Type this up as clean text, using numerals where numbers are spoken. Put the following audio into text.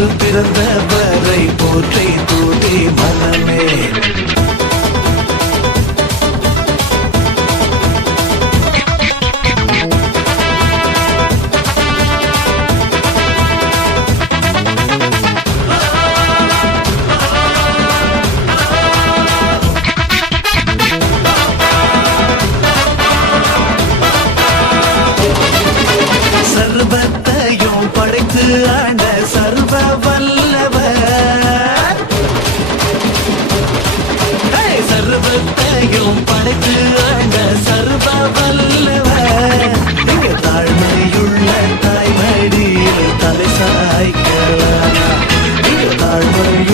பூமியில் பிறந்தவரை போற்றி தூதி மனமே. சர்வத்தையும் படைத்து ஆண்ட சர்வ வல்லவர், சர்வத்தையும் படைத்து ஆண்ட சர்வ வல்லவர், தாழ்மையுள்ள தாய்மடியில் தலை சாய்க்கலாம், தாழ்மையுள்ள